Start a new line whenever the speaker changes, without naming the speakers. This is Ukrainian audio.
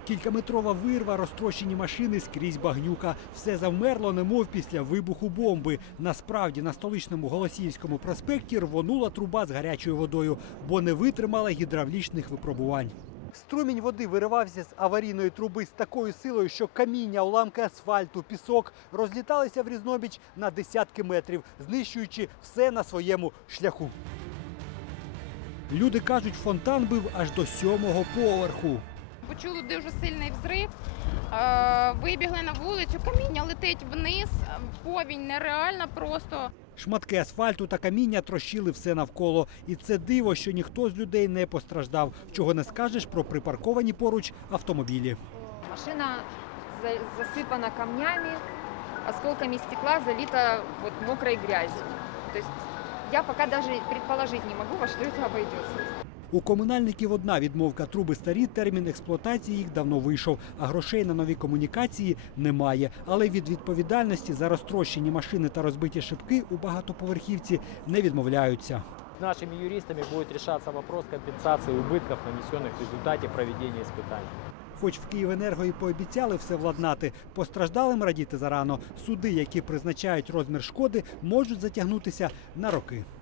Кількаметрова вирва, розтрощені машини, скрізь багнюка. Все завмерло, немов після вибуху бомби. Насправді, на столичному Голосіївському проспекті рвонула труба з гарячою водою, бо не витримала гідравлічних випробувань. Струмінь води виривався з аварійної труби з такою силою, що каміння, уламки асфальту, пісок розліталися в різнобіч на десятки метрів, знищуючи все на своєму шляху. Люди кажуть, фонтан бив аж до 7-го поверху.
Почули дуже сильний взрив, вибігли на вулицю, каміння летить вниз, повінь нереальна просто.
Шматки асфальту та каміння трощили все навколо. І це диво, що ніхто з людей не постраждав. Чого не скажеш про припарковані поруч автомобілі.
Машина засыпана камнями, осколками стекла залита мокрой грязью. То есть я пока даже предположить не могу, во что это обойдется.
У комунальників одна відмовка: труби старі, термін експлуатації їх давно вийшов, а грошей на нові комунікації немає. Але від відповідальності за розтрощені машини та розбиті шибки у багатоповерхівці не відмовляються.
Нашими юристами будет решаться вопрос компенсации убытков, нанесенных в результате проведения испытаний.
Хоч в Київенерго і пообіцяли все владнати, постраждалим радіти зарано. Суди, які призначають розмір шкоди, можуть затягнутися на роки.